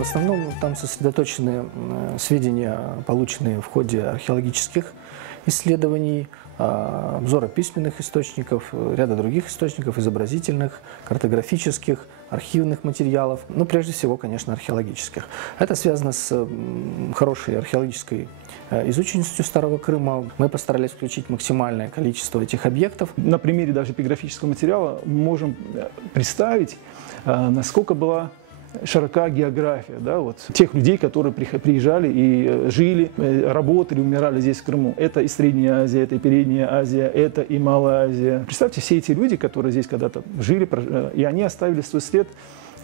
В основном там сосредоточены сведения, полученные в ходе археологических исследований, обзора письменных источников, ряда других источников, изобразительных, картографических, архивных материалов, но прежде всего, конечно, археологических. Это связано с хорошей археологической изученностью Старого Крыма. Мы постарались включить максимальное количество этих объектов. На примере даже эпиграфического материала можем представить, насколько была широка география, да, вот, тех людей, которые приезжали и жили, работали, умирали здесь, в Крыму. Это и Средняя Азия, это и Передняя Азия, это и Малая Азия. Представьте, все эти люди, которые здесь когда-то жили, и они оставили свой след,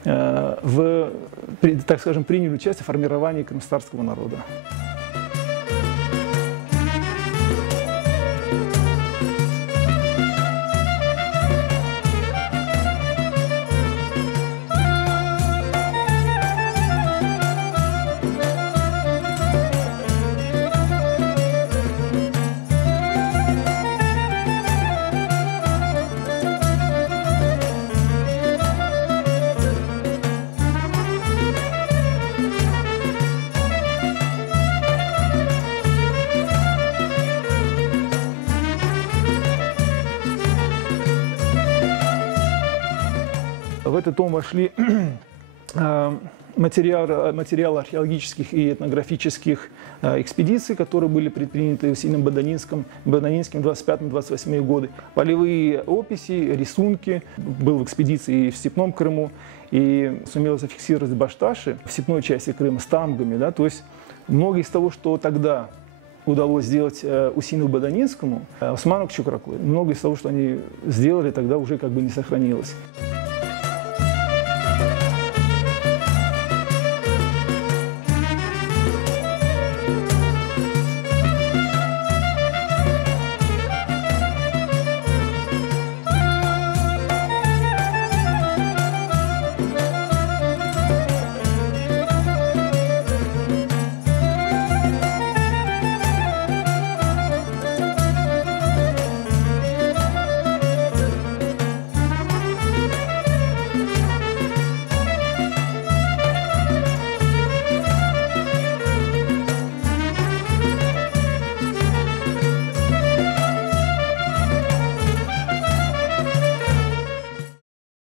так скажем, приняли участие в формировании крымстарского народа. В этот том вошли материалы археологических и этнографических экспедиций, которые были предприняты Усиным Баданинским в 25-28 годы. Полевые описи, рисунки. Был в экспедиции в Степном Крыму и сумел зафиксировать башташи в степной части Крыма с тамгами. Да, то есть многое из того, что тогда удалось сделать Усину Баданинскому, Осману Чукраклы, многое из того, что они сделали, тогда уже как бы не сохранилось.